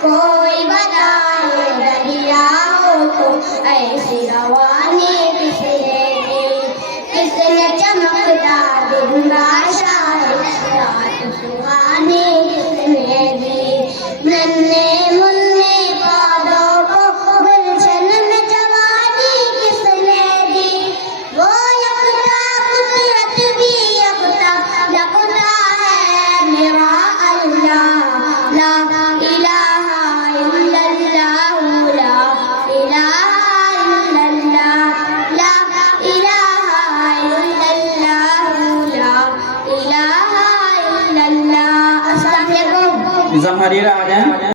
کوئی بتائے دریاؤں کو ایسی روانی کس نے دی، کس نے چمکدار دن باشائے رات سہانی کس نے دی، ننھے منھے پودوں کو گلشن میں جوانی کس نے دی، وہ یکتا قدرت بھی یکتا یکتا ہے میرا اللہ، لا الہ الا اللہ، لا الہ الا اللہ، لا الہ الا اللہ، لا الہ الا اللہ۔ السلام علیکم۔ نظام حریرہ